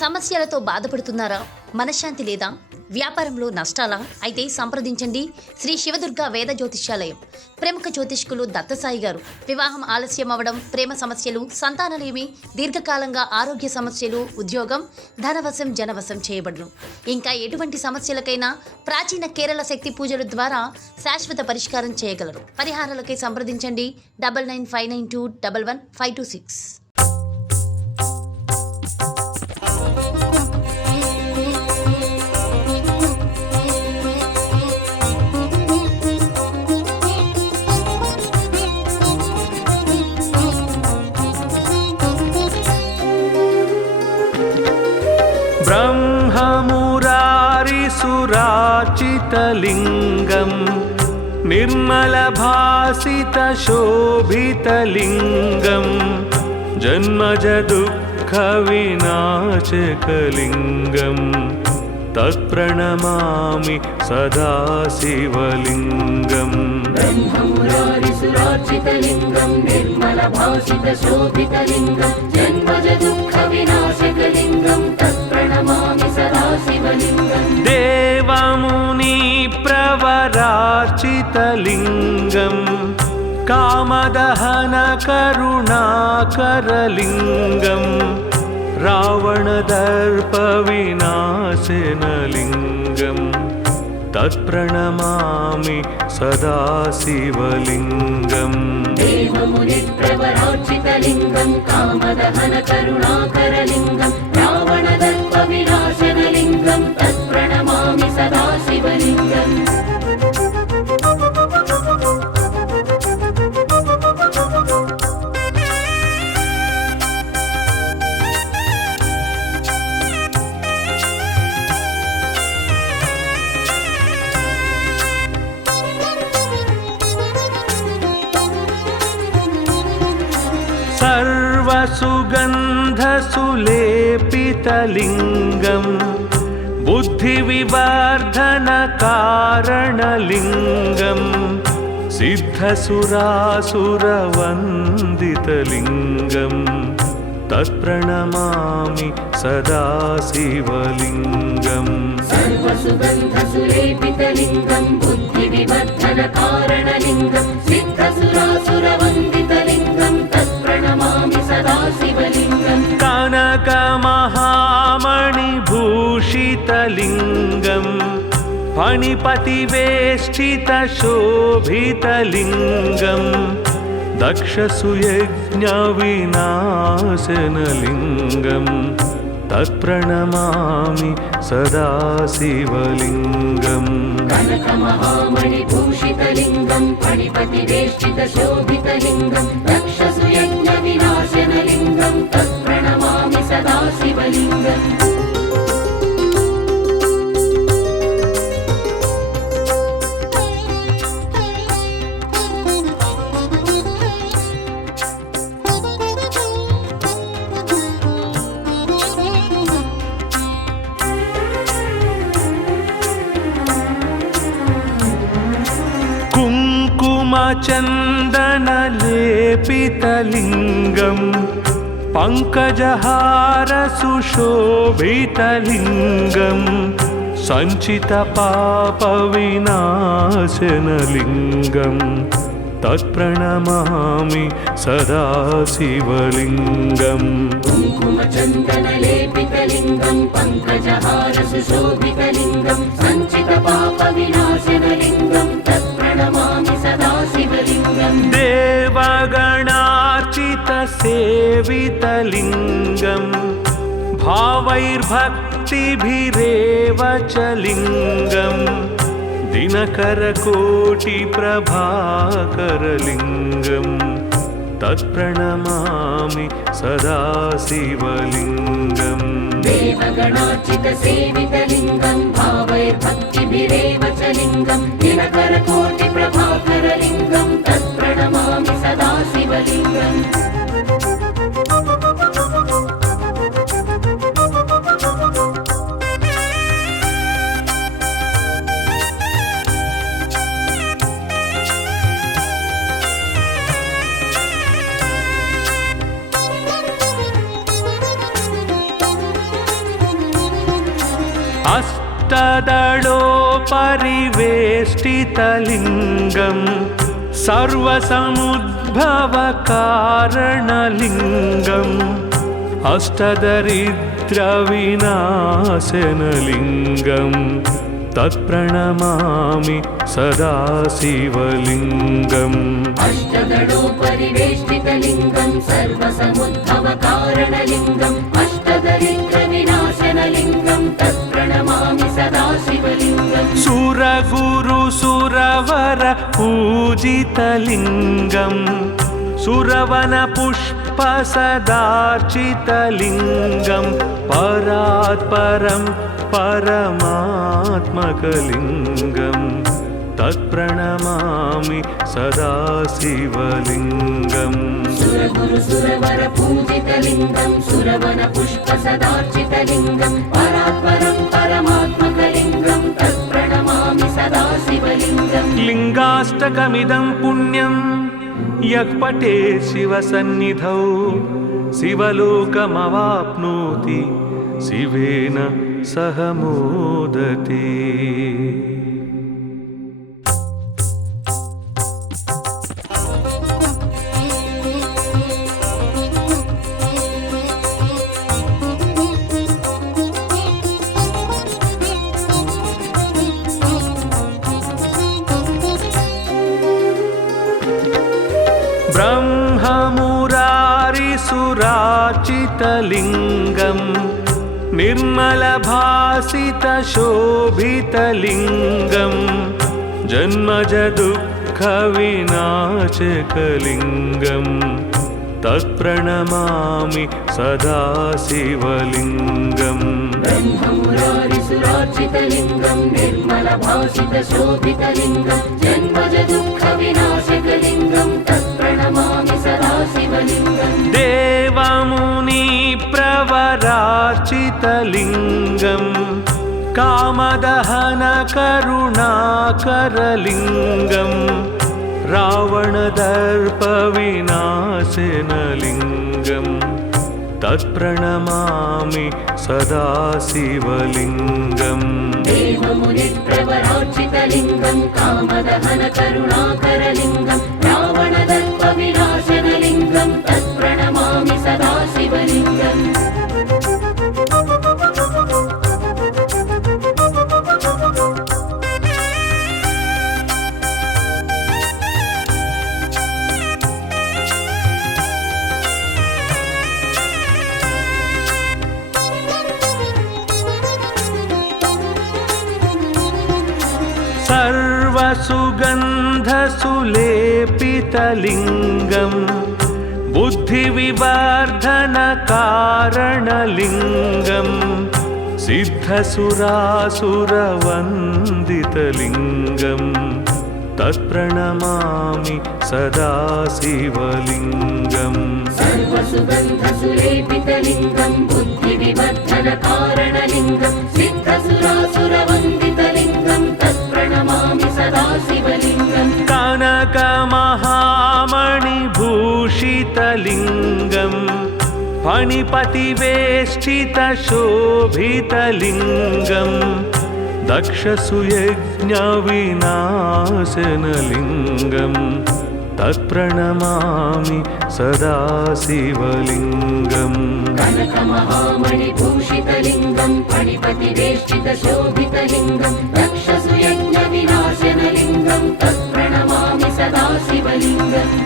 సమస్యలతో బాధపడుతున్నారా? మనశ్శాంతి లేదా? వ్యాపారంలో నష్టాలా? అయితే సంప్రదించండి శ్రీ శివదుర్గ వేద జ్యోతిష్యాలయం. ప్రముఖ జ్యోతిష్కులు దత్తసాయి గారు. వివాహం ఆలస్యం అవ్వడం, ప్రేమ సమస్యలు, సంతానలేమి, దీర్ఘకాలంగా ఆరోగ్య సమస్యలు, ఉద్యోగం, ధనవశం జనవశం చేయబడును. ఇంకా ఎటువంటి సమస్యలకైనా ప్రాచీన కేరళ శక్తి పూజల ద్వారా శాశ్వత పరిష్కారం చేయగలరు. పరిహారాలకై సంప్రదించండి 9959211526. ब्रह्ममुरारिसुराचितलिङ्गं निर्मलभासितशोभितलिङ्गं जन्मजदुःखविनाशकलिङ्गं तत्प्रणमामि सदा शिवलिङ्गम्। ब्रह्ममुरारिसुराचितलिङ्गं निर्मलभासितशोभितलिङ्गं जन्मजदुःखविनाशकलिङ्गं तत्प्रणमामि सदा शिवलिङ्गम्। देवमुनिप्रवरार्चितलिङ्गं कामदहनकरुणाकरलिङ्गं रावणदर्पविनाशनलिङ्गं तत्प्रणमामि सदा शिवलिङ्गम्। देवमुनिप्रवरार्चितलिङ्गं कामदहनकरुणाकरलिङ्गं रावणदर्पविनाशनलिङ्गं तत्प्रणमामि सदा शिवलिङ्गम्। सर्वसुगन्धसुलेपितलिङ्गं बुद्धिविवर्धनकारणलिङ्गं सिद्धसुरासुरवन्दितलिङ्गं तत्प्रणमामि सदा शिवलिङ्गम्। सर्वसुगन्धसुलेपितलिङ्गं बुद्धिविवर्धनकारणलिङ्गं सिद्धसुरासुरवन्दितलिङ्गं तत्प्रणमामि सदा शिवलिङ्गम्। कनकमहामणिभूषितलिङ्गं फणिपतिवेष्टितशोभितलिङ्गं दक्षसुयज्ञविनाशनलिङ्गं तत्प्रणमामि सदा शिवलिङ्गम्। कनकमहामणिभूषितलिङ्गं फणिपतिवेष्टितशोभितलिङ्गं दक्षसुयज्ञविनाशनलिङ्गं तत्प्रणमामि सदा शिवलिङ्गम्। कुङ्कुमचन्दनलेपितलिङ्गं पङ्कजहारसुशोभितलिङ्गं सञ्चितपापविनाशनलिङ्गं तत्प्रणमामि सदा शिवलिङ्गम्। कुङ्कुमचन्दनलेपितलिङ्गं पङ्कजहारसुशोभितलिङ्गं सञ्चितपापविनाशनलिङ्गं तत्प्रणमामि सदा शिवलिङ्गम्। देवगणार्चितसेवितलिङ्गं भावैर्भक्तिभिरेव च लिङ्गं दिनकरकोटिप्रभाकरलिङ्गं तत्प्रणमामि सदा शिवलिङ्गम्। देवगणार्चितसेवितलिङ्गं भावैर्भक्तिभिरेव च लिङ्गं दिनकरकोटिप्रभाकरलिङ्गं तत्प्रणमामि सदा शिवलिङ्गम्। अष्टदलोपरिवेष्टितलिङ्गं सर्वसमुद्भवकारणलिङ्गम् अष्टदरिद्रविनाशनलिङ्गं तत्प्रणमामि सदा शिवलिङ्गम् अष्टदलोपरिवेष्टितलिङ्गं सर्वसमुद्भवकारणलिङ्गम् अष्टदरिद्रविनाशनलिङ्गं तत्प्रणमामि सदा शिवलिङ्गम् सुरगुरुसुरवर पूजितलिङ्गं सुरवनपुष्पसदार्चितलिङ्गं परात्परं परमात्मकलिङ्गं तत्प्रणमामि सदा शिवलिङ्गम् सुरगुरुसुरवर पूजितलिङ्गं सुरवनपुष्पसदार्चितलिङ्गं परात्परं परमात्मकलिङ्गं तत्प्रणमामि सदा शिवलिङ्गम् लिङ्गाष्टकमिदं पुण्यं यः पठेत् शिवसन्निधौ शिवलोकमवाप्नोति शिवेन सह मोदते। ब्रह्ममुरारिसुरार्चितलिङ्गं निर्मलभासितशोभितलिङ्गं जन्मजदुःखविनाशकलिङ्गं तत्प्रणमामि सदा शिवलिङ्गम् ब्रह्ममुरारिसुरार्चितलिङ्गं निर्मलभासितशोभितलिङ्गं जन्मजदुःखविनाशकलिङ्गं तत्प्रणमामि सदा शिवलिङ्गम् देवमुनिप्रवरार्चितलिङ्गं कामदहनकरुणाकरलिङ्गं रावणदर्पविनाशनलिङ्गं तत्प्रणमामि सदा शिवलिङ्गम् देवमुनिप्रवरार्चितलिङ्गं कामदहनकरुणाकरलिङ्गं रावणदर्पविनाशनलिङ्गं तत्प्रणमामि सदा शिवलिङ्गम् सर्वसुगन्धसुलेपितलिङ्गं बुद्धिविवर्धनकारणलिङ्गं सिद्धसुरासुरवन्दितलिङ्गं तत्प्रणमामि सदा शिवलिङ्गम् सर्वसुगन्धसुलेपितलिङ्गं बुद्धिविवर्धनकारणलिङ्गं सिद्धसुरासुरवन्दितलिङ्गं तत्प्रणमामि सदा शिवलिङ्गम् कनकमहामणिभूषितलिङ्गं फणिपतिवेष्टितशोभितलिङ्गं दक्षसुयज्ञविनाशनलिङ्गं तत्प्रणमामि सदा शिवलिङ्गम् कनकमहामणिभूषितलिङ्गं फणिपतिवेष्टितशोभितलिङ्गं दक्षसुयज्ञविनाशनलिङ्गं तत्प्रणमामि सदा शिवलिङ्गम्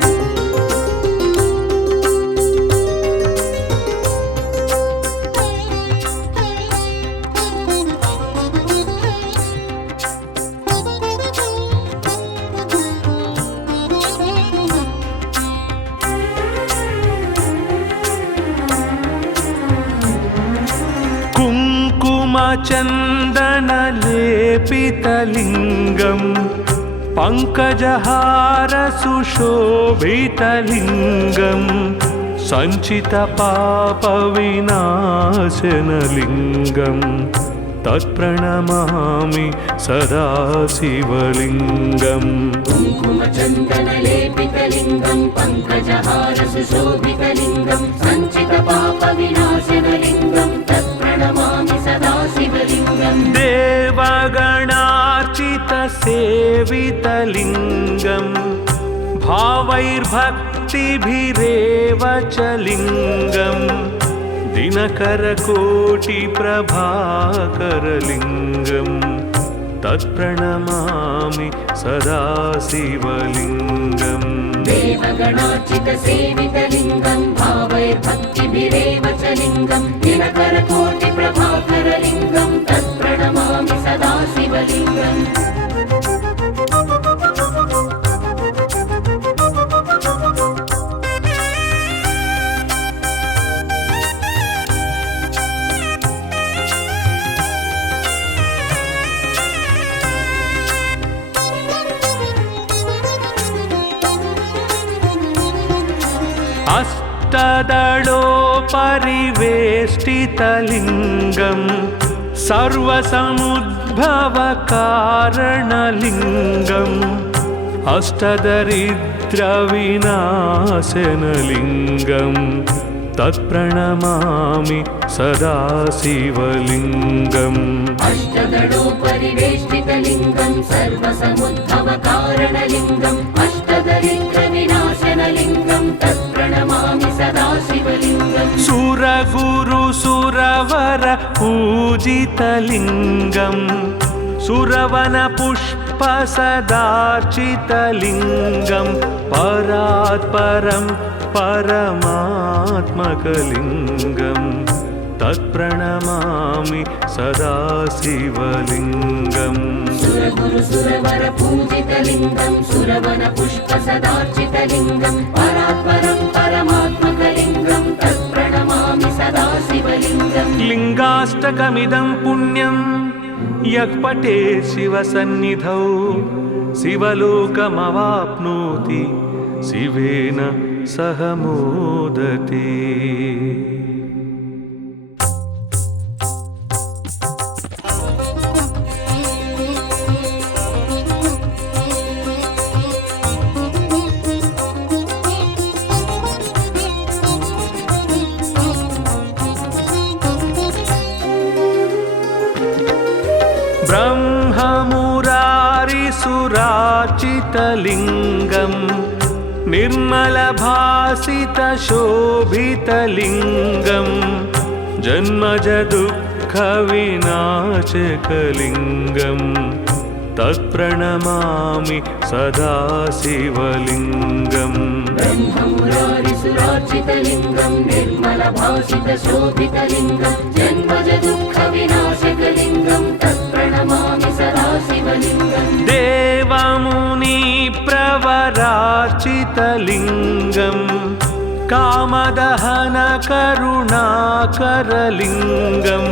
कुङ्कुमचन्दनलेपितलिङ्गं पङ्कजहारसुशोभितलिङ्गं सञ्चितपापविनाशनलिङ्गं तत्प्रणमामि सदा शिवलिङ्गम् कुङ्कुमचन्दनलेपितलिङ्गं पङ्कजहारसुशोभितलिङ्गं सञ्चितपापविनाशनलिङ्गं तत्प्रणमामि सदा शिवलिङ्गम् सेवितलिङ्गं भावैर्भक्तिभिरेव च लिङ्गं दिनकरकोटिप्रभाकरलिङ्गं तत्प्रणमामि सदा शिवलिङ्गम् देवगणार्चितसेवितलिङ्गं भावैर्भक्तिभिरेव च लिङ्गं दिनकरकोटिप्रभाकरलिङ्गं तत्प्रणमामि सदा शिवलिङ्गम् अष्टदलोपरिवेष्टितलिङ्गं सर्वसमुद्भवकारणलिङ्गम् अष्टदरिद्रविनाशनलिङ्गं तत्प्रणमामि सदा शिवलिङ्गम् अष्टदलोपरिवेष्टितलिङ्गं सर्वसमुद्भवकारणलिङ्गम् अष्टदरिद्रविनाशनलिङ्गं तत्प्रणमामि सदा शिवलिङ्गम् सुरगुरुसुरवर पूजितलिङ्गं सुरवनपुष्पसदार्चितलिङ्गं परात्परं परमात्मकलिङ्गं तत्प्रणमामि सदा शिवलिङ्गम् सुरगुरुसुरवर पूजितलिङ्गं सुरवनपुष्पसदार्चितलिङ्गं परात्परं परमात्मकलिङ्गं तत्प्रणमामि सदा शिवलिङ्गम् लिङ्गाष्टकमिदं पुण्यं यः पठेत् शिवसन्निधौ शिवलोकमवाप्नोति शिवेन सह मोदते। ब्रह्ममुरारिसुरार्चितलिङ्गं निर्मलभासितशोभितलिङ्गं जन्मजदुःखविनाशकलिङ्गं तत्प्रणमामि सदा शिवलिङ्गम् ब्रह्ममुरारिसुरार्चितलिङ्गं निर्मलभासितशोभितलिङ्गं जन्मजदुःखविनाशकलिङ्गं तत्प्रणमामि सदा शिवलिङ्गम् देवमुनिप्रवरार्चितलिङ्गं कामदहनकरुणाकरलिङ्गं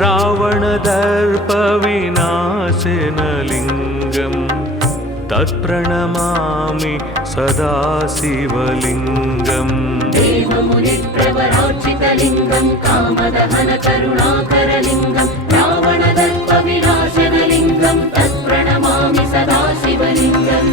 रावणदर्पविनाशनलिङ्गं तत्प्रणमामि सदा शिवलिङ्गम् देवमुनिप्रवरार्चितलिङ्गं कामदहनकरुणाकरलिङ्गं रावणदर्पविनाशनलिङ्गं तत्प्रणमामि सदा शिवलिङ्गम्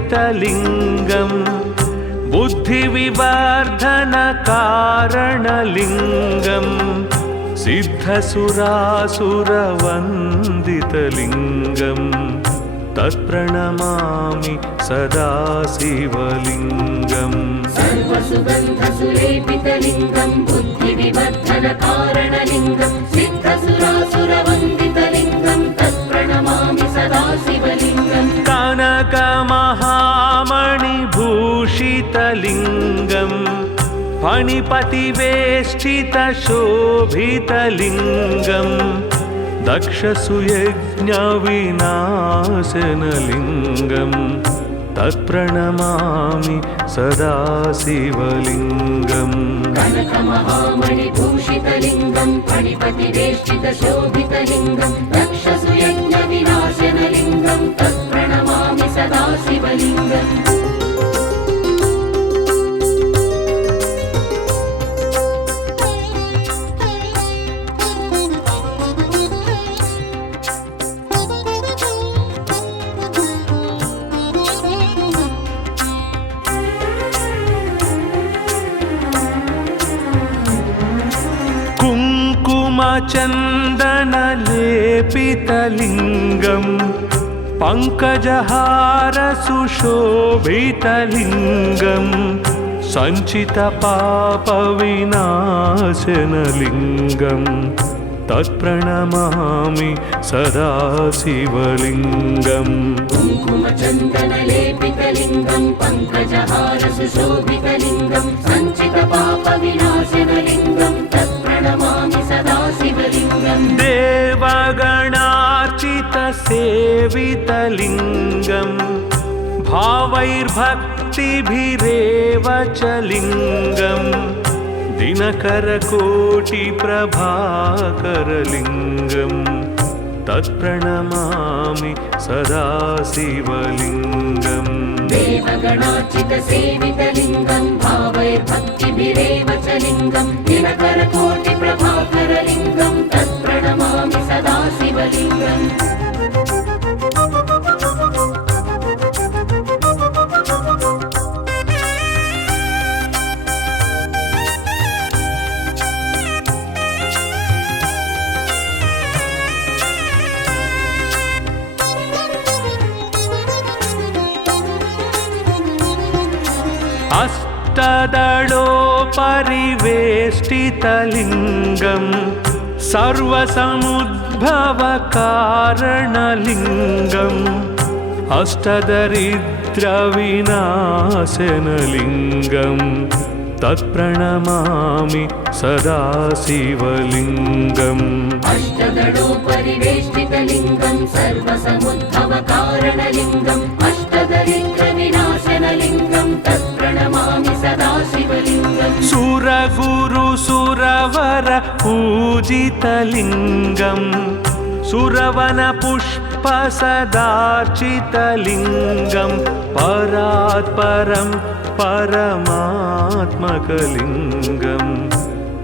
सर्वसुगन्धसुलेपितलिङ्गं बुद्धिविवर्धनकारणलिङ्गं सिद्धसुरासुरवन्दितलिङ्गं तत्प्रणमामि सदा शिवलिङ्गम् सर्वसुगन्धसुलेपितलिङ्गं बुद्धिविवर्धनकारणलिङ्गं सिद्धसुरासुरवन्दितलिङ्गं तत्प्रणमामि सदा शिवलिङ्गम् कनकमहामणिभूषितलिङ्गं फणिपतिवेष्टितशोभितलिङ्गं दक्षसुयज्ञविनाशनलिङ्गं तत्प्रणमामि सदा शिवलिङ्गम् कनकमहामणिभूषितलिङ्गं फणिपतिवेष्टितशोभितलिङ्गं दक्षसुयज्ञविनाशनलिङ्गं तत्प्रणमामि सदा शिवलिङ्गम् कुङ्कुमचन्दनलेपितलिङ्गं पङ्कजहारसुशोभितलिङ्गं सञ्चितपापविनाशनलिङ्गं तत्प्रणमामि सदा शिवलिङ्गम् कुङ्कुमचन्दनलेपितलिङ्गं पङ्कजहारसुशोभितलिङ्गं सञ्चितपापविनाशनलिङ्गं तत्प्रणमामि सदा शिवलिङ्गम् देवगणार्चितसेवितलिङ्गं भावैर्भक्तिभिरेव च लिङ्गं दिनकरकोटिप्रभाकरलिङ्गं तत्प्रणमामि सदा शिवलिङ्गम् देवगणार्चितसेवितलिङ्गं भावैर्भक्तिभिरेव च लिङ्गं दिनकरकोटिप्रभाकरलिङ्गं तत्प्रणमामि सदा शिवलिङ्गम् अष्टदलोपरिवेष्टितलिङ्गं सर्वसमुद्भवकारणलिङ्गम् अष्टदरिद्रविनाशनलिङ्गं तत्प्रणमामि सदा शिवलिङ्गम् अष्टदलोपरिवेष्टितलिङ्गं सर्वसमुद्भवकारणलिङ्गम् अष्टदरिद्रविनाशनलिङ्गं तत्प्रणमामि सदा शिवलिङ्गम् सुरगुरुसुरवर पूजितलिङ्गं सुरवनपुष्पसदार्चितलिङ्गं परात्परं परमात्मकलिङ्गं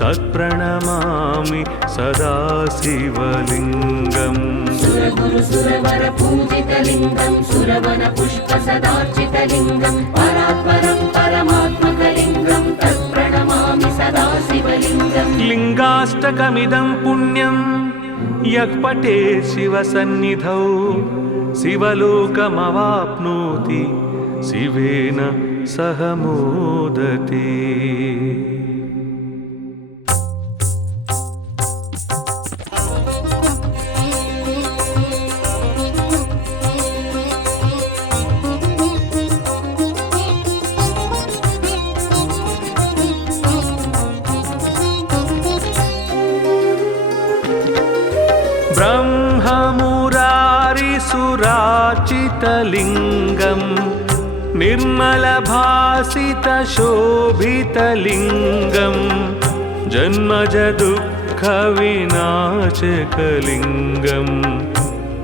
तत्प्रणमामि सदा शिवलिङ्गम् सुरगुरुसुरवर पूजितलिङ्गं सुरवनपुष्पसदार्चितलिङ्गं परात्परं परमात्मकलिङ्गं तत्प्रणमामि सदा शिवलिङ्गम् लिङ्गाष्टकमिदं पुण्यं यः पठेत् शिवसन्निधौ शिवलोकमवाप्नोति शिवेन सह मोदते। ब्रह्ममुरारिसुरार्चितलिङ्गं निर्मलभासितशोभितलिङ्गं जन्मजदुःखविनाशकलिङ्गं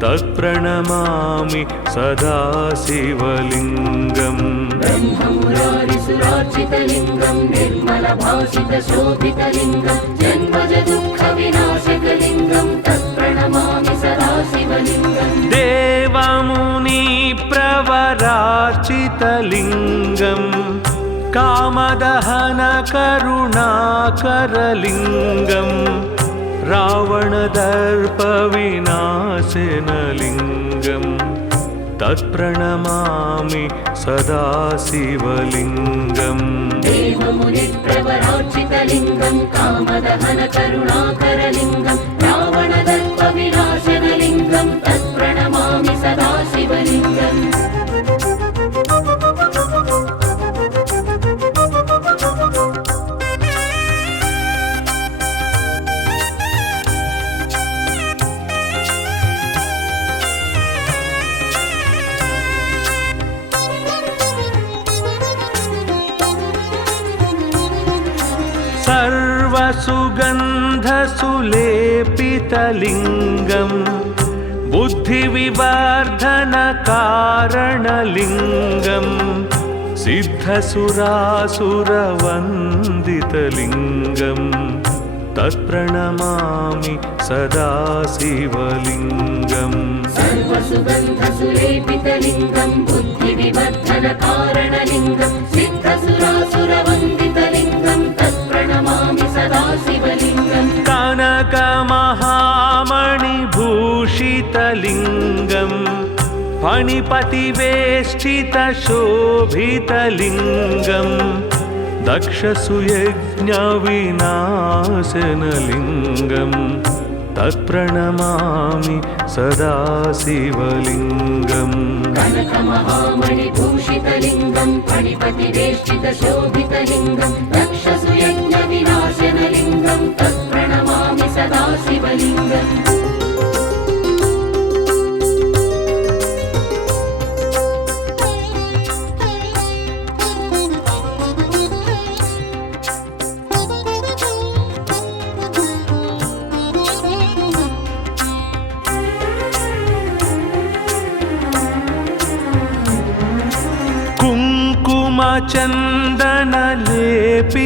तत्प्रणमामि सदा शिवलिङ्गम् ब्रह्ममुरारिसुरार्चितलिङ्गं निर्मलभासितशोभितलिङ्गं जन्मजदुःखविनाशकलिङ्गं तत्प्रणमामि सदा शिवलिङ्गम् देवमुनिप्रवरार्चितलिङ्गं कामदहनकरुणाकरलिङ्गं रावणदर्पविनाशनलिङ्गं तत्प्रणमामि सदा शिवलिङ्गम् देवमुनिप्रवरार्चितलिङ्गं कामदहनकरुणाकरलिङ्गं रावणदर्पविनाशनलिङ्गं तत्प्रणमामि सदा शिवलिङ्गम् सर्वसुगन्धसुलेपितलिङ्गं बुद्धिविवर्धनकारणलिङ्गं सिद्धसुरासुरवन्दितलिङ्गं तत्प्रणमामि सदा शिवलिङ्गम् सर्वसुगन्धसुलेपितलिङ्गं बुद्धिविवर्धनकारणलिङ्गं सिद्धसुरासुरवन्दितलिङ्गं तत्प्रणमामि सदा शिवलिङ्गम् कनक कनकमहामणिभूषितलिङ्गं फणिपतिवेष्टितशोभितलिङ्गं दक्षसुयज्ञविनाशनलिङ्गं तत्प्रणमामि सदा शिवलिङ्गम् कनकमहामणिभूषितलिङ्गं फणिपतिवेष्टितशोभितलिङ्गं दक्षसुयज्ञविनाशनलिङ्गं तत्प्रणमामि सदा शिवलिङ्गम्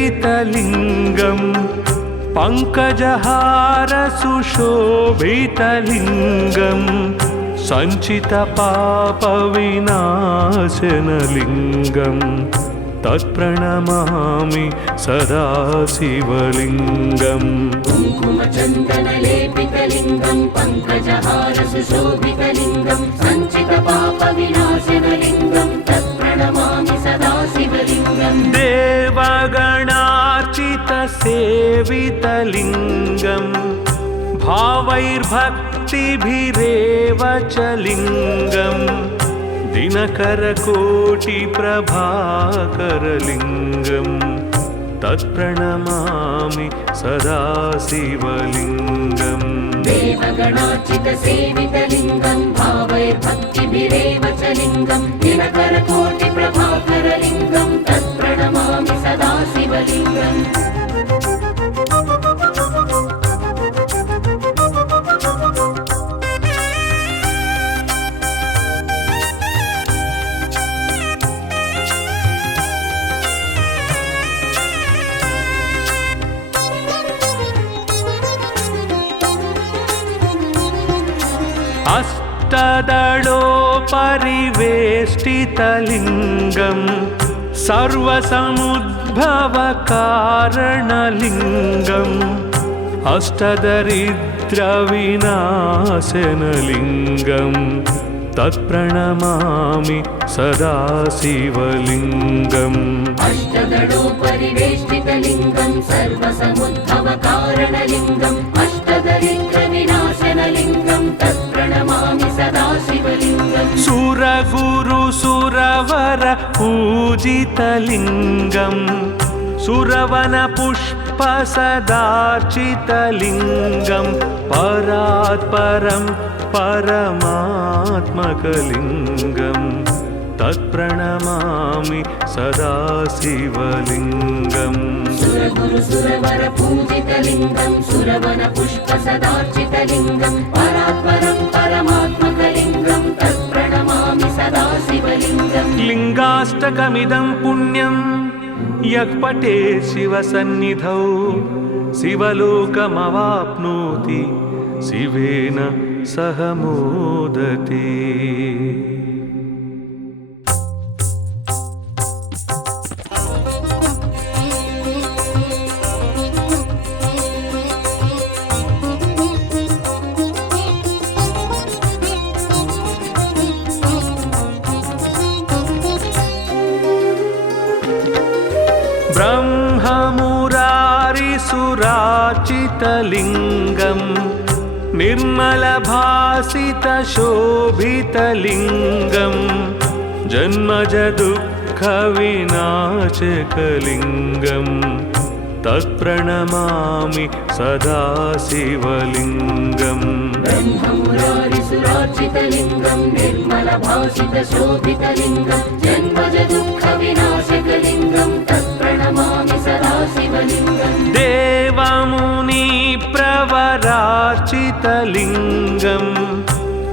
कुङ्कुमचन्दनलेपितलिङ्गं पङ्कजहारसुशोभितलिङ्गं सञ्चितपापविनाशनलिङ्गं तत्प्रणमामि सदा शिवलिङ्गम् कुङ्कुमचन्दनलेपितलिङ्गं पङ्कजहारसुशोभितलिङ्गं सञ्चितपापविनाशनलिङ्गं तत्प्रणमामि सदा शिवलिङ्गम् देवगणार्चितसेवितलिङ्गं भावैर्भक्तिभिरेव च लिङ्गं दिनकरकोटिप्रभाकरलिङ्गं तत्प्रणमामि सदा शिवलिङ्गम् देवगणार्चितसेवितलिङ्गं भावैर्भक्तिभिरेव च लिङ्गं दिनकरकोटिप्रभाकरलिङ्गं तत्प्रणमामि सदा शिवलिङ्गम् अष्टदलोपरिवेष्टितलिङ्गं सर्वसमुद्भवकारणलिङ्गम् अष्टदरिद्रविनाशनलिङ्गं तत्प्रणमामि सदा शिवलिङ्गम् अष्टदलोपरिवेष्टितलिङ्गं सर्वसमुद्भवकारणलिङ्गम् अष्टदरिद्रविनाशनलिङ्गं तत्प्रणमामि सदा शिवलिङ्गम् सुरगुरुसुरवर पूजितलिङ्गं सुरवनपुष्पसदार्चितलिङ्गं परात्परं परमात्मकलिङ्गं तत्प्रणमामि सदा शिवलिङ्गम् सुरगुरुसुरवर पूजितलिङ्गं सुरवनपुष्पसदार्चितलिङ्गं परात्परं परमात्मकलिङ्गं तत्प्रणमामि सदा शिवलिङ्गम् लिङ्गाष्टकमिदं पुण्यं यः पठेत् शिवसन्निधौ शिवलोकमवाप्नोति शिवेन सह मोदते। ब्रह्ममुरारिसुरार्चितलिङ्गं निर्मलभासितशोभितलिङ्गं जन्मजदुःखविनाशकलिङ्गं तत्प्रणमामि सदा शिवलिङ्गम् ब्रह्ममुरारिसुरार्चितलिङ्गं निर्मलभासितशोभितलिङ्गं जन्मजदुःखविनाशकलिङ्गं तत्प्रणमामि सदा शिवलिङ्गम् देवमुनिप्रवरार्चितलिङ्गं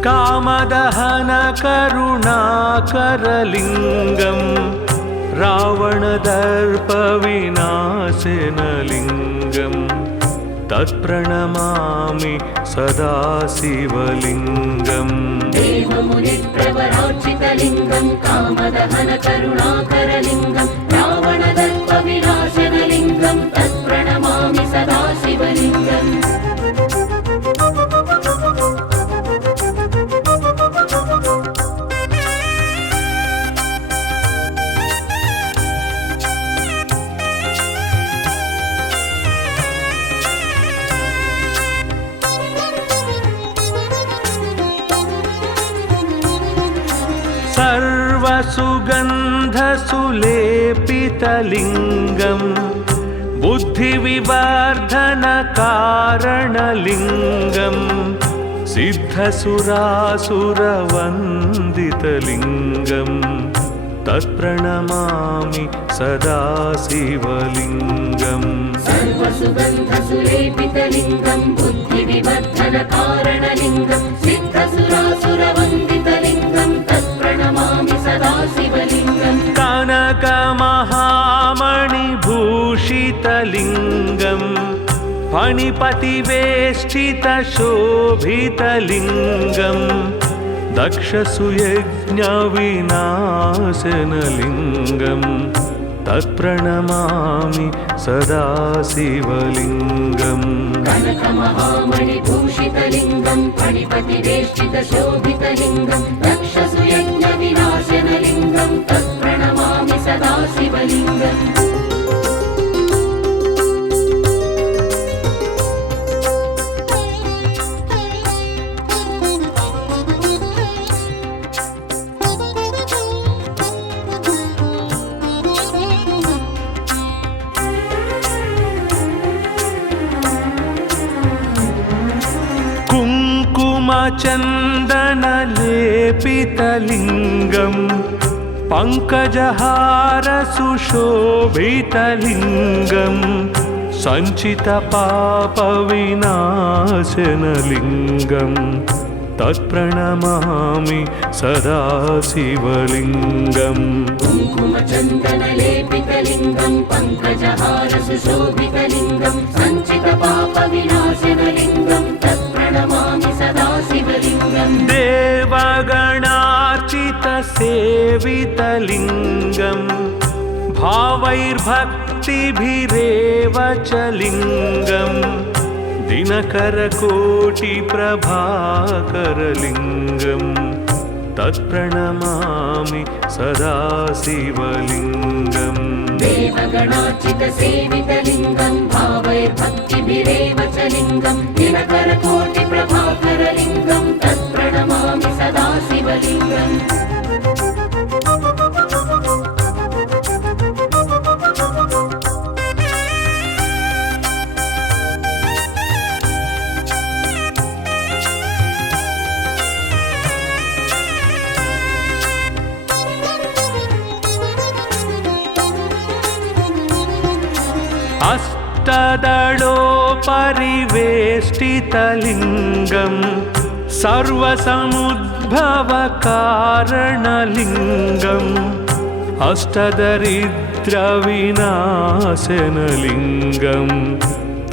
कामदहनकरुणाकरलिङ्गं रावणदर्पविनाशनलिङ्गं तत्प्रणमामि सदा शिवलिङ्गम् देवमुनिप्रवरार्चितलिङ्गं कामदहनकरुणाकरलिङ्गं रावणदर्पविनाशनलिङ्गं तत्प्रणमामि सदा शिवलिङ्गम् सर्वसुगन्धसुलेपितलिङ्गम् बुद्धिविवर्धनकारणलिङ्गम् सिद्धसुरासुरवन्दितलिङ्गम् तत्प्रणमामि सदा शिवलिङ्गम् सर्वसुगन्धसुलेपितलिङ्गं बुद्धिविवर्धनकारणलिङ्गं सिद्धसुरासुरवन्दितलिङ्गं तत्प्रणमामि सदा शिवलिङ्गम् कनकमहामणिभूषितलिङ्गम् फणिपतिवेष्टितशोभितलिङ्गम् दक्षसुयज्ञविनाशनलिङ्गम् तत्प्रणमामि सदा शिवलिङ्गम् कनकमहामणिभूषितलिङ्गं फणिपतिवेष्टितशोभितलिङ्गं दक्षसुयज्ञविनाशनलिङ्गं तत्प्रणमामि सदा शिवलिङ्गम् कुङ्कुमचन्दनलेपितलिङ्गम् पङ्कजहारसुशोभितलिङ्गम् सञ्चितपापविनाशनलिङ्गम् तत्प्रणमामि सदा शिवलिङ्गम् कुङ्कुमचन्दनलेपितलिङ्गं पङ्कजहारसुशोभितलिङ्गं सञ्चितपापविनाशनलिङ्गं तत्प्रणमामि सदा शिवलिङ्गम् देवगणार्चितसेवितलिङ्गम् भावैर्भक्तिभिरेव च लिङ्गम् दिनकरकोटिप्रभाकरलिङ्गम् तत्प्रणमामि सदा शिवलिङ्गम् देवगणार्चितसेवितलिङ्गं भावैर्भक्तिभिरेव च लिङ्गं दिनकरकोटिप्रभाकरलिङ्गं तत्प्रणमामि सदा शिवलिङ्गम् अष्टदलोपरिवेष्टितलिङ्गम् सर्वसमुद्भवकारणलिङ्गम् अष्टदरिद्रविनाशनलिङ्गम्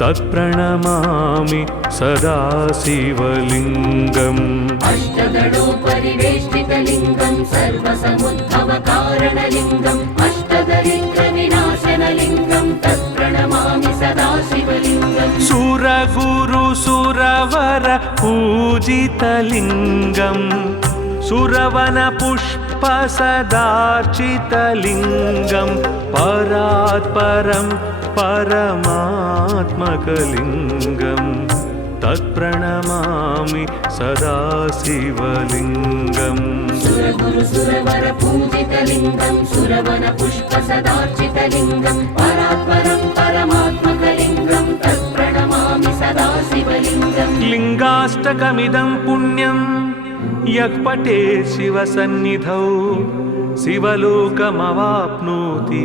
तत्प्रणमामि सदा शिवलिङ्गम् अष्टदलोपरिवेष्टितलिङ्गं सर्वसमुद्भवकारणलिङ्गम् अष्टदरिद्रविनाशनलिङ्गं तत्प्रणमामि सदा शिवलिङ्गम् सुरगुरुसुरवर पूजितलिङ्गम् सुरवनपुष्पसदार्चितलिङ्गम् परात्परं परमात्मकलिङ्गम् तत्प्रणमामि सदा शिवलिङ्गम् सुरगुरुसुरवर पूजितलिङ्गं सुरवनपुष्पसदार्चितलिङ्गं परात्परं परमात्मकलिङ्गं तत्प्रणमामि सदा शिवलिङ्गम् लिङ्गाष्टकमिदं पुण्यं यः पठेत् शिवसन्निधौ शिवलोकमवाप्नोति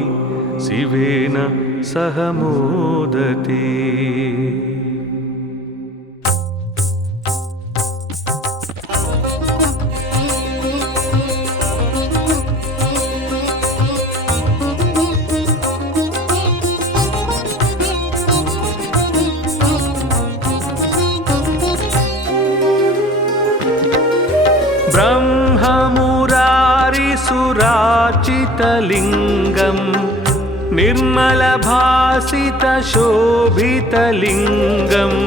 शिवेन सह मोदते। ब्रह्ममुरारिसुरार्चितलिङ्गम् निर्मलभासितशोभितलिङ्गम्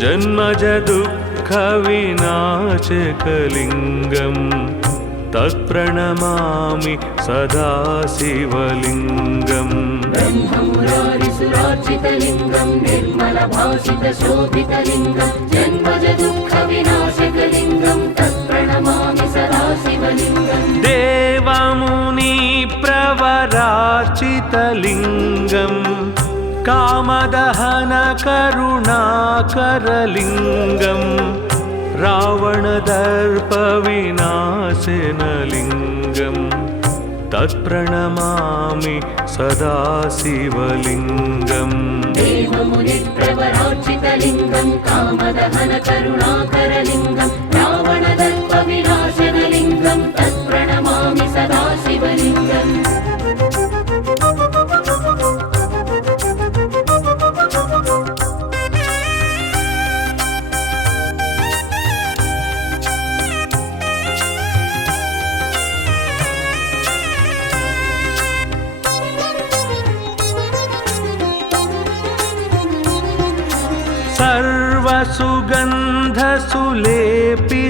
जन्मजदुःखविनाशकलिङ्गम् तत्प्रणमामि सदा शिवलिङ्गम् ब्रह्ममुरारिसुरार्चितलिङ्गं निर्मलभासितशोभितलिङ्गं जन्मजदुःखविनाशकलिङ्गं तत्प्रणमामि सदा शिवलिङ्गम् देवा शङ्करार्चितलिङ्गं कामदहनकरुणाकरलिङ्गं रावणदर्पविनाशनलिङ्गं तत्प्रणमामि सदा शिवलिङ्गम् देवमुनिप्रवरार्चितलिङ्गं कामदहनकरुणाकरलिङ्गं रावणदर्पविनाशनलिङ्गं तत्प्रणमामि सदा शिवलिङ्गम्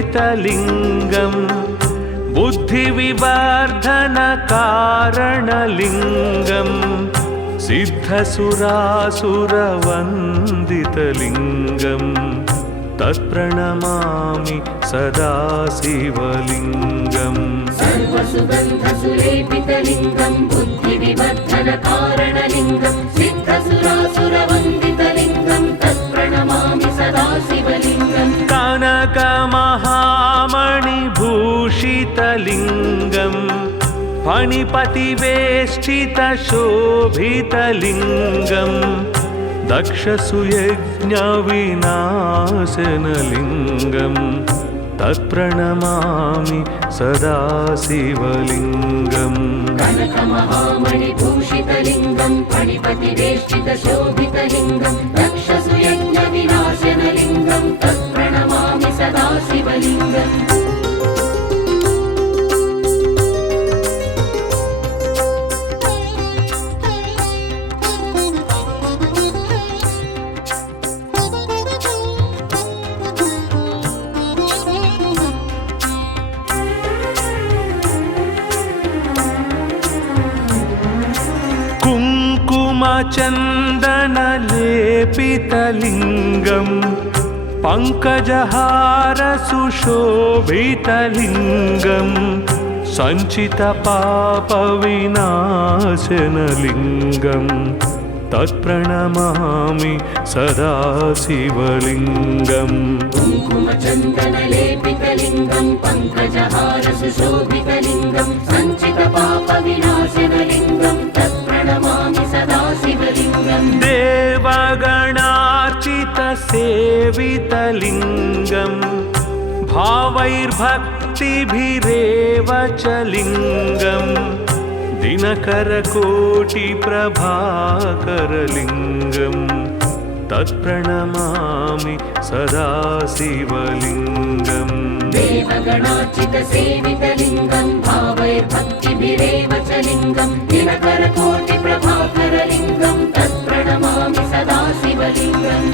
सर्वसुगन्धसुलेपितलिङ्गं बुद्धिविवर्धनकारणलिङ्गं सिद्धसुरासुरवन्दितलिङ्गं तत्प्रणमामि सदा शिवलिङ्गम् सर्वसुगन्धसुलेपितलिङ्गं बुद्धिविवर्धनकारणलिङ्गं सिद्धसुरासुरवन्दितलिङ्गं तत्प्रणमामि सदा शिवलिङ्गम् कनकमहामणिभूषितलिङ्गं फणिपतिवेष्टितशोभितलिङ्गं दक्षसुयज्ञविनाशनलिङ्गं तत्प्रणमामि सदा शिवलिङ्गम् कनकमहामणिभूषितलिङ्गं फणिपतिवेष्टितशोभितलिङ्गं दक्षसुयज्ञविनाशनलिङ्गं तत्प्रणमामि सदा शिवलिङ्गम् कुङ्कुमचन्दनलेपितलिङ्गं पङ्कजहारसुशोभितलिङ्गं सञ्चितपापविनाशनलिङ्गं तत्प्रणमामि सदा शिवलिङ्गम् कुङ्कुमचन्दनलेपितलिङ्गं पङ्कजहारसुशोभितलिङ्गं सञ्चितपापविनाशनलिङ्गं तत्प्रणमामि सदा शिवलिङ्गम् देवगणार्चितसेवितलिङ्गं भावैर्भक्तिभिरेव च लिङ्गं दिनकरकोटिप्रभाकरलिङ्गं तत्प्रणमामि सदा शिवलिङ्गम् देवगणार्चितसेवितलिङ्गं भावैर्भक्तिभिरेव च लिङ्गं दिनकरकोटिप्रभाकरलिङ्गं तत्प्रणमामि सदा शिवलिङ्गम्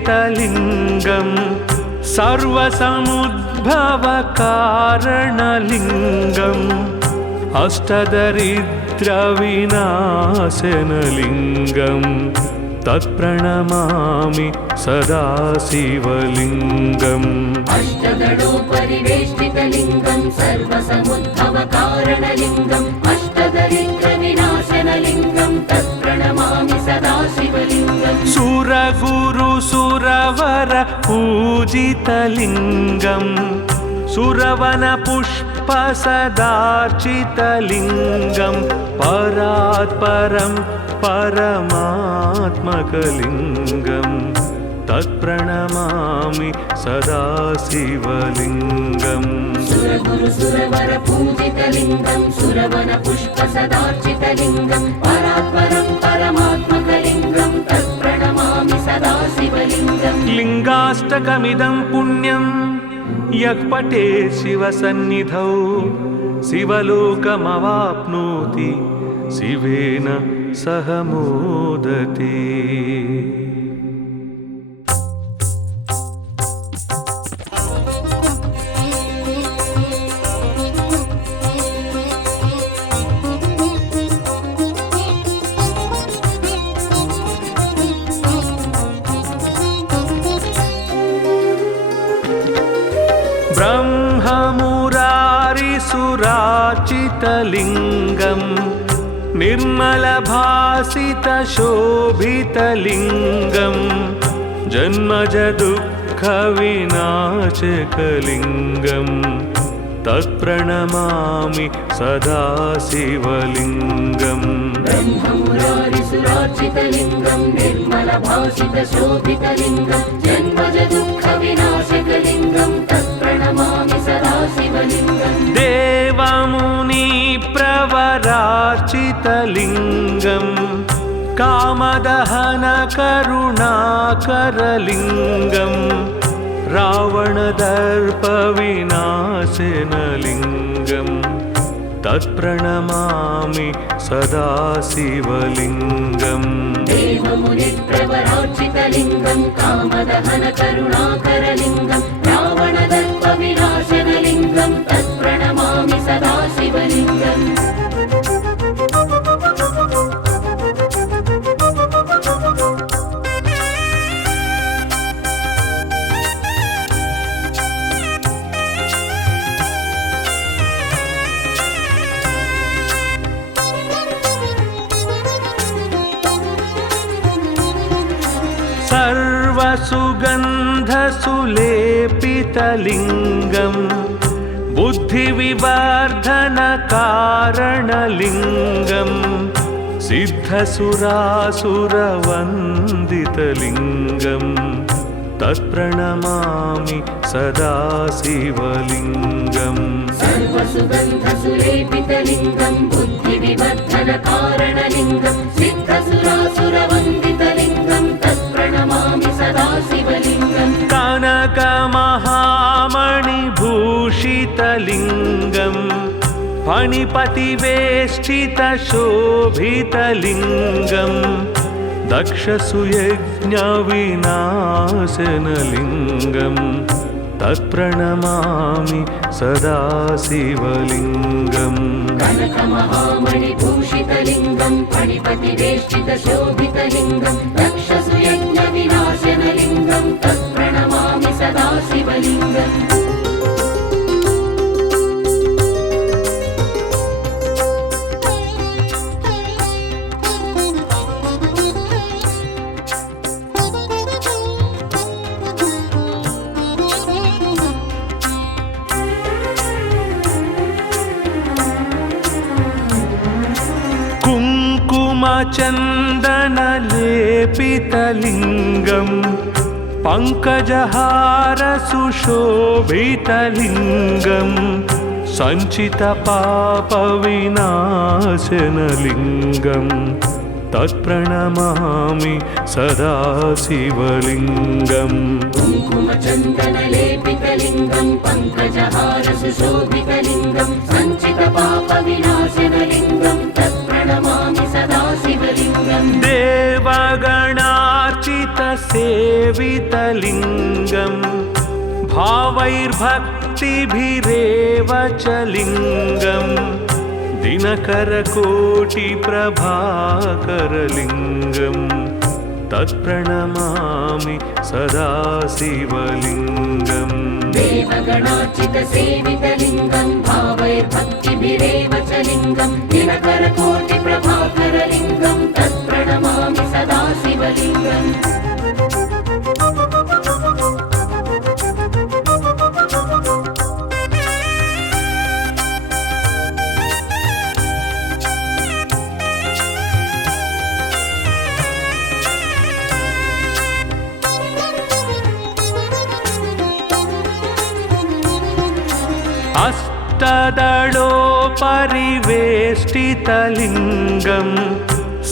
अष्टदलोपरिवेष्टितलिङ्गं सर्वसमुद्भवकारणलिङ्गम् अष्टदरिद्रविनाशनलिङ्गं तत्प्रणमामि सदा शिवलिङ्गम् अष्टदलोपरिवेष्टितलिङ्गं सर्वसमुद्भवकारणलिङ्गम् अष्टदरिद्रविनाशनलिङ्गं तत्प्रणमामि सदा शिवलिङ्गम् सुरगुरुसुरवर पूजितलिङ्गं सुरवनपुष्पसदार्चितलिङ्गं परात्परं परमात्मकलिङ्गं तत्प्रणमामि सदा शिवलिङ्गम् सुरगुरुसुरवर पूजितलिङ्गं सुरवनपुष्पसदार्चितलिङ्गं परात्परं परमात्मकलिङ्गं तत्प्रणमामि सदा शिवलिङ्गम् लिङ्गाष्टकमिदं पुण्यं यः पठे शिवसन्निधौ शिवलोकमवाप्नोति शिवेन सह मोदते। सर्वसुरार्चितलिङ्गम् निर्मलभासितशोभितलिङ्गम् जन्मजदुःखविनाशकलिङ्गम् तत्प्रणमामि सदा शिवलिङ्गम् ब्रह्ममुरारिसुरार्चितलिङ्गं निर्मलभासितशोभितलिङ्गं जन्मजदुःखविनाशकलिङ्गं तत्प्रणमामि सदा शिवलिङ्गम् देवमुनिप्रवरार्चितलिङ्गम् कामदहनकरुणाकरलिङ्गम् रावणदर्पविनाशनलिङ्गम् तत्प्रणमामि सदा शिवलिङ्गम् देवमुनिप्रवरार्चितलिङ्गं कामदहनकरुणाकरलिङ्गं रावणदर्पविनाशनलिङ्गं तत्प्रणमामि सदा शिवलिङ्गम् सर्वसुगन्धसुलेपितलिङ्गम् बुद्धिविवर्धनकारणलिङ्गम् सिद्धसुरासुरवन्दितलिङ्गम् तत्प्रणमामि सदा शिवलिङ्गम् सर्वसुगन्धसुलेपितलिङ्गं बुद्धिविवर्धनकारणलिङ्गं सिद्धसुरासुरवन्दितलिङ्गं तत्प्रणमामि सदा शिवलिङ्गम् कनकमहामणिभूषितलिङ्गम् फणिपतिवेष्टितशोभितलिङ्गम् दक्षसुयज्ञविनाशनलिङ्गम् तत्प्रणमामि सदा शिवलिङ्गम् कनकमहामणिभूषितलिङ्गं फणिपतिवेष्टितशोभितलिङ्गं दक्षसुयज्ञविनाशनलिङ्गं तत्प्रणमामि सदा शिवलिङ्गम् कुङ्कुमचन्दनलेपितलिङ्गम् पङ्कजहारसुशोभितलिङ्गम् सञ्चितपापविनाशनलिङ्गम् तत्प्रणमामि सदा शिवलिङ्गम् कुङ्कुमचन्दनलेपितलिङ्गं पङ्कजहारसुशोभितलिङ्गं सञ्चितपापविनाशनलिङ्गं तत्प्रणमामि सदा शिवलिङ्गम् देवगणार्चितसेवितलिङ्गम् भावैर्भक्तिभिरेव च लिङ्गम् दिनकरकोटिप्रभाकरलिङ्गम् तत्प्रणमामि सदा शिवलिङ्गम् देवगणार्चितसेवितलिङ्गं भावैर्भक्तिभिरेव च लिङ्गं दिनकरकोटिप्रभाकरलिङ्गं तत्प्रणमामि सदा शिवलिङ्गम् अष्टदलोपरिवेष्टितलिङ्गम्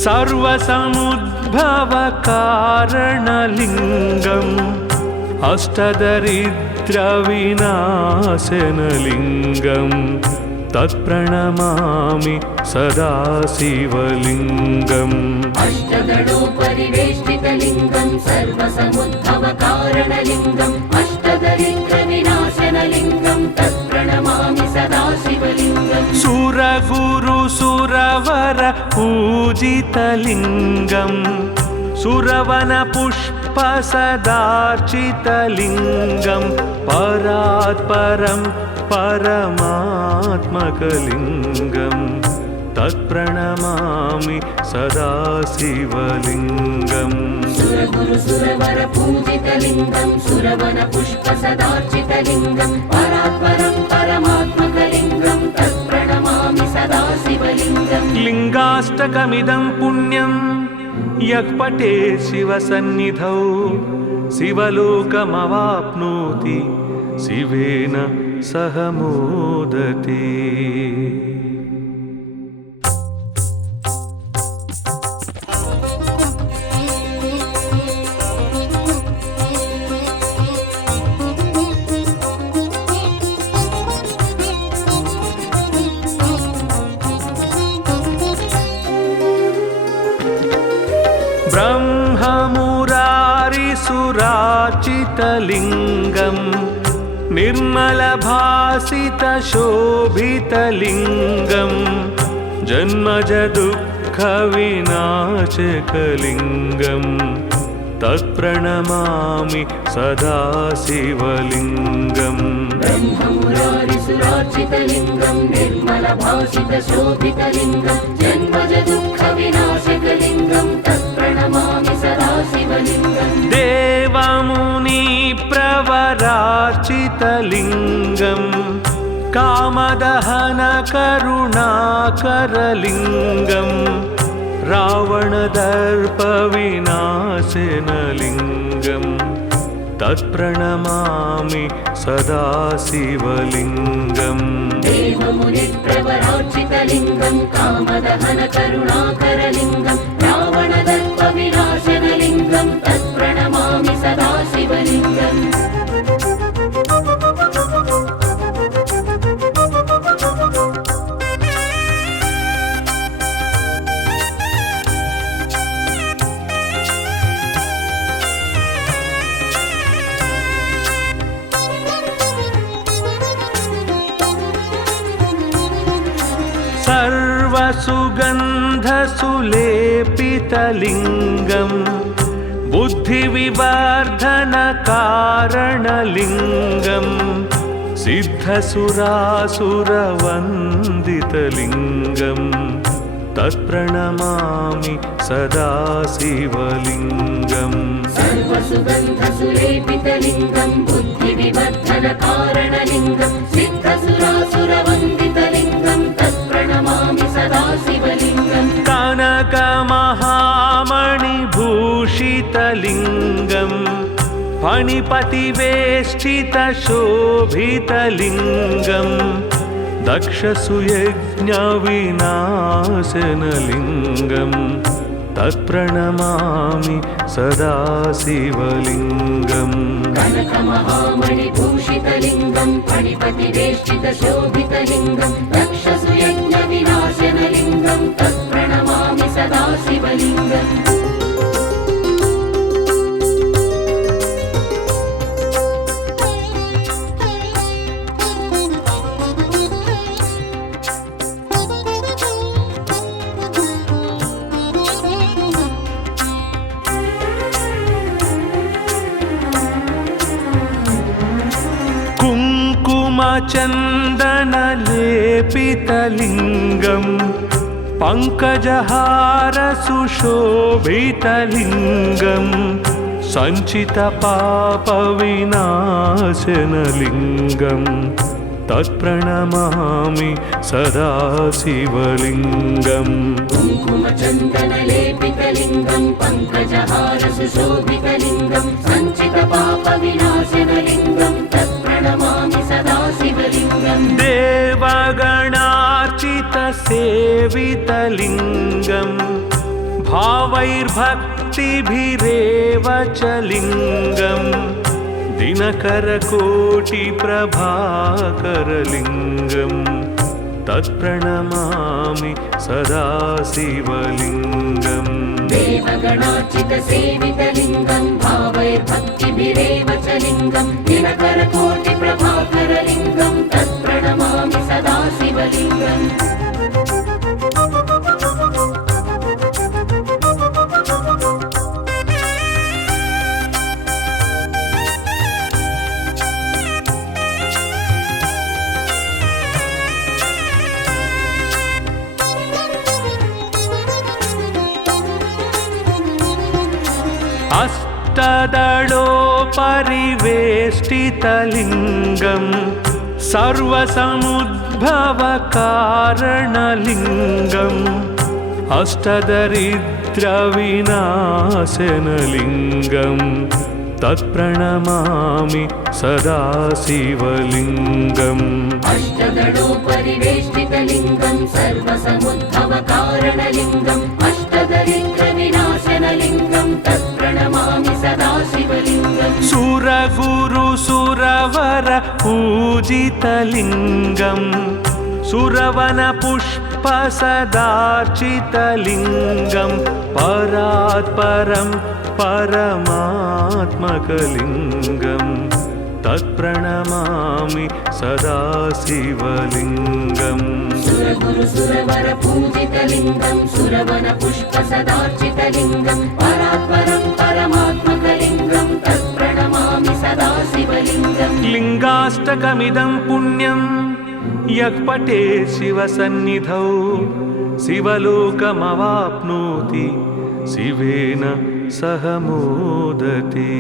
सर्वसमुद्भवकारणलिङ्गम् अष्टदरिद्रविनाशनलिङ्गम् तत्प्रणमामि सदा शिवलिङ्गम् अष्टदलोपरिवेष्टितलिङ्गं सर्वसमुद्भवकारणलिङ्गम् अष्टदरिद्रविनाशनलिङ्गं तत्प्रणमामि सदा शिवलिङ्गम् सुरगुरुसुरवर पूजितलिङ्गम् सुरवनपुष्पसदार्चितलिङ्गम् परात् परं परमात्मकलिङ्गं तत्प्रणमामि सदा शिवलिङ्गम् सुरगुरुसुरवर पूजितलिङ्गं सुरवन पुष्प सदार्चितलिङ्गं परात्परं परमात्मकलिङ्गं तत्प्रणमामि सदा शिवलिङ्गम् लिङ्गाष्टकमिदं पुण्यं यः पठेत् शिवसन्निधौ शिवलोकमवाप्नोति शिवेन सह मोदते। ब्रह्ममुरारिसुराचितलिङ्गं निर्मलभासितशोभितलिङ्गं जन्मजदुःखविनाशकलिङ्गं तत्प्रणमामि सदा शिवलिङ्गम् ब्रह्ममुरारिसुरार्चितलिङ्गं निर्मलभासितशोभितलिङ्गं जन्मजदुःखविनाशकलिङ्गं तत्प्रणमामि सदा शिवलिङ्गम् देवमुनिप्रवरार्चितलिङ्गं कामदहनकरुणाकरलिङ्गं रावणदर्पविनाशनलिङ्गं तत्प्रणमामि सदा शिवलिङ्गम् देवमुनिप्रवरार्चितलिङ्गं कामदहनकरुणाकरलिङ्गं रावणदर्पविनाशनलिङ्गं तत्प्रणमामि सदा शिवलिङ्गम् सर्वसुगन्धसुलेपितलिङ्गं बुद्धिविवर्धनकारणलिङ्गं सिद्धसुरासुरवन्दितलिङ्गं तत्प्रणमामि सदा शिवलिङ्गम् सर्वसुगन्धसुलेपितलिङ्गं बुद्धिविवर्धनकारणलिङ्गं सिद्धसुरासुरवन्दितलिङ्गं तत्प्रणमामि सदा शिवलिङ्गम् कनकमहामणिभूषितलिङ्गं फणिपतिवेष्टितशोभितलिङ्गं दक्षसुयज्ञविनाशनलिङ्गं तत्प्रणमामि सदा शिवलिङ्गम् कनकमहामणिभूषितलिङ्गं फणिपतिवेष्टितशोभितलिङ्गं दक्षसुयज्ञविनाशनलिङ्गं तत्प्रणमामि सदा शिवलिङ्गम् कुङ्कुमचन्दनलेपितलिङ्गं पङ्कजहारसुशोभितलिङ्गं सञ्चितपापविनाशनलिङ्गं तत्प्रणमामि सदा शिवलिङ्गम् कुङ्कुमचन्दनलेपितलिङ्गं पङ्कजहारसुशोभितलिङ्गं सञ्चितपापविनाशनलिङ्गं तत्प्रणमामि सदा शिवलिङ्गम् देवगणार्चितसेवितलिङ्गं भावैर्भक्तिभिरेव च लिङ्गं दिनकरकोटिप्रभाकरलिङ्गं तत्प्रणमामि सदा शिवलिङ्गम् देवगणार्चितसेवितलिङ्गं भावैर्भक्तिभिरेव च लिङ्गं दिनकरकोटिप्रभाकरलिङ्गं तत्प्रणमामि सदा शिवलिङ्गम् अष्टदलोपरिवेष्टितलिङ्गं सर्वसमुद्भवकारणलिङ्गम् अष्टदरिद्रविनाशनलिङ्गं तत्प्रणमामि सदा शिवलिङ्गम् अष्टदलोपरिवेष्टितलिङ्गं सर्वसमुद्भवकारणलिङ्गम् अष्टदरिद्रविनाशनलिङ्गं तत्प्रणमामि सदा शिवलिङ्गम् सुरगुरुसुरवर पूजितलिङ्गं सुरवनपुष्पसदार्चितलिङ्गं परात्परं परमात्मकलिङ्गं तत्प्रणमामि सदा शिवलिङ्गम् सुरगुरुसुरवर पूजितलिङ्गं सुरवनपुष्पसदार्चितलिङ्गं परात्परं परमात्मकलिङ्गं तत्प्रणमामि सदा शिवलिङ्गम् लिङ्गाष्टकमिदं पुण्यं यः पठेत् शिवसन्निधौ शिवलोकमवाप्नोति शिवेन सह मोदते।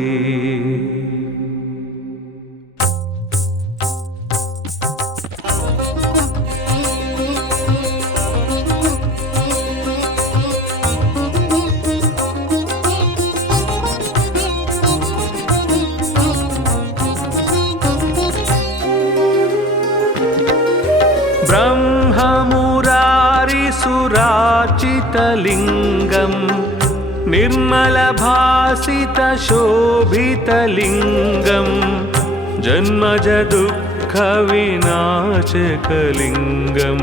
ब्रह्ममुरारिसुरार्चितलिङ्गं निर्मलभासितशोभितलिङ्गं जन्मजदुःखविनाशकलिङ्गं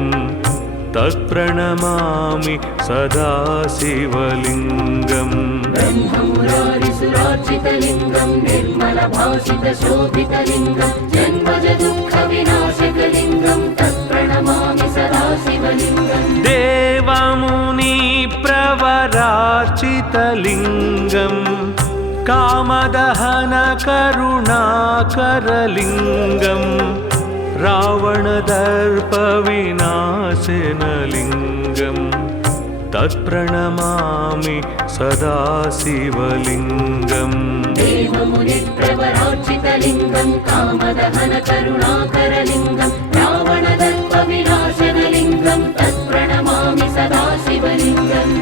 तत्प्रणमामि सदा शिवलिङ्गम् ब्रह्ममुरारिसुरार्चितलिङ्गं निर्मलभासितशोभितलिङ्गं जन्मजदुःखविनाशकलिङ्गं तत्प्रणमामि सदा शिवलिङ्गम् देवमुनिप्रवरार्चितलिङ्गं कामदहनकरुणाकरलिङ्गं रावणदर्पविनाशनलिङ्गं तत्प्रणमामि सदा शिवलिङ्गम् देवमुनिप्रवरार्चितलिङ्गं कामदहनकरुणाकरलिङ्गं रावणदर्पविनाशनलिङ्गं तत्प्रणमामि सदा शिवलिङ्गम्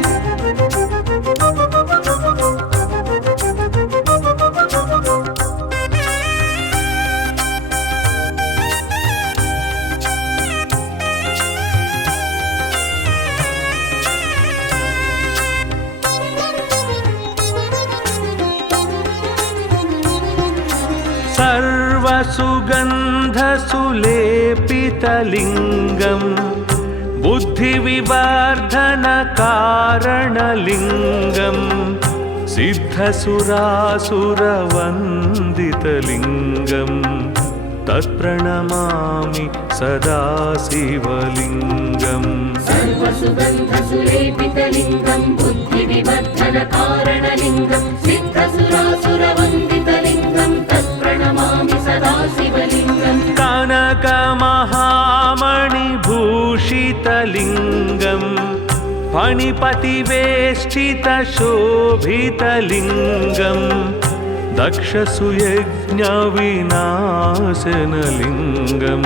सर्वसुगन्धसुलेपितलिङ्गं बुद्धिविवर्धनकारणलिङ्गं सिद्धसुरासुरवन्दितलिङ्गं तत्प्रणमामि सदा शिवलिङ्गम् सर्वसुगन्धसुलेपितलिङ्गं बुद्धिविवर्धनकारणलिङ्गं सिद्धसुरासुरवन्दितलिङ्गं तत्प्रणमामि सदा शिवलिङ्गम् कनकमहामणिभूषितलिङ्गं फणिपतिवेष्टितशोभितलिङ्गं दक्षसुयज्ञविनाशनलिङ्गं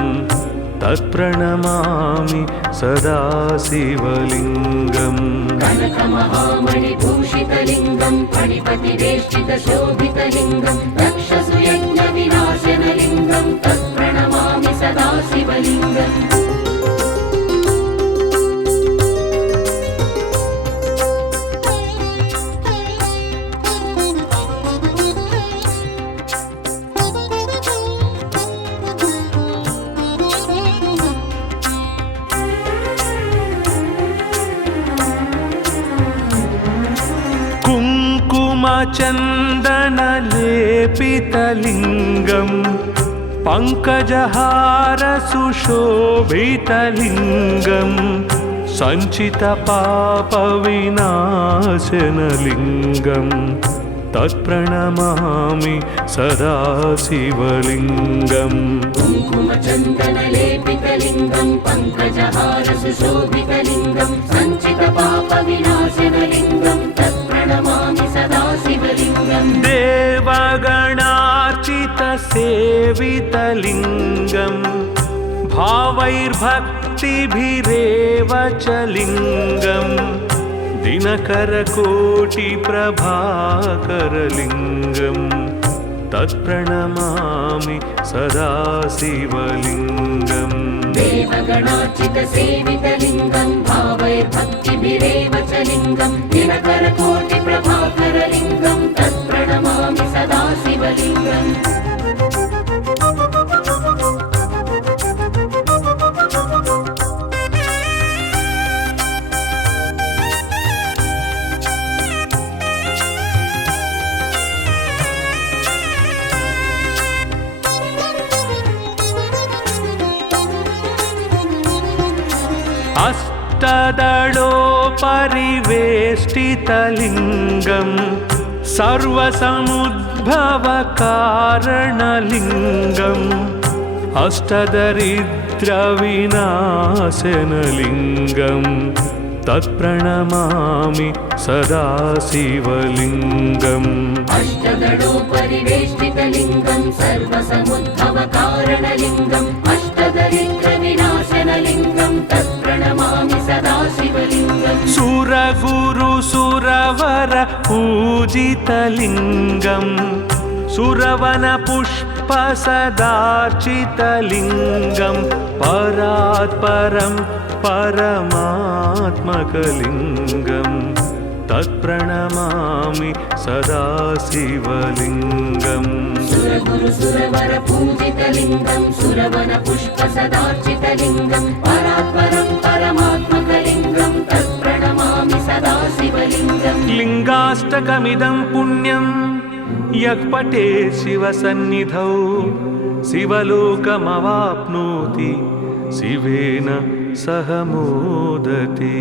तत्प्रणमामि सदा शिवलिङ्गम् कनकमहामणिभूषितलिङ्गं फणिपतिवेष्टितशोभितलिङ्गं दक्षसुयज्ञविनाशनलिङ्गं तत्प्रणमामि सदा शिवलिङ्गम् कुङ्कुमचन्दनलेपितलिङ्गं पङ्कजहारसुशोभितलिङ्गं सञ्चितपापविनाशनलिङ्गं तत्प्रणमामि सदा शिवलिङ्गम् कुङ्कुमचन्दनलेपितलिङ्गं पङ्कजहारसुशोभितलिङ्गं सञ्चितपापविनाशनलिङ्गं तत्प्रणमामि सदा सदाशिवलिङ्गम् देवगणार्चितसेवितलिङ्गम् भावैर्भक्तिभिरेव च लिङ्गम् दिनकरकोटिप्रभाकरलिङ्गम् तत्प्रणमामि सदा शिवलिङ्गम् देवगणार्चितसेवितलिङ्गम् भावैर्भक्तिभिरेव च लिङ्गम् दिनकरकोटिप्रभाकरलिङ्गम् तत्प्रणमामि सदा शिवलिङ्गम् अष्टदलोपरिवेष्टितलिङ्गम् सर्वसमुद्भवकारणलिङ्गम् अष्टदरिद्रविनाशनलिङ्गम् तत्प्रणमामि सदा शिवलिङ्गम् अष्टदलोपरिवेष्टितलिङ्गम् सर्वसमुद्भवकारणलिङ्गम् अष्टदरिद्रविनाशनलिङ्गम् तत्प्रणमामि सदा शिवलिङ्गम् सुरगुरुसुरवर पूजितलिङ्गम् सुरवनपुष्पसदार्चितलिङ्गम् परात्परं परमात्मकलिङ्गम् तत्प्रणमामि सदा शिवलिङ्गम् सुरगुरुसुरवर पूजितलिङ्गम् सुरवनपुष्पसदार्चितलिङ्गम् परात्परं परमात्मकलिङ्गम् तत्प्रणमामि सदा शिवलिङ्गम् लिङ्गाष्टकमिदं पुण्यं यः पठेत् शिवसन्निधौ शिवलोकमवाप्नोति शिवेन सह मोदते।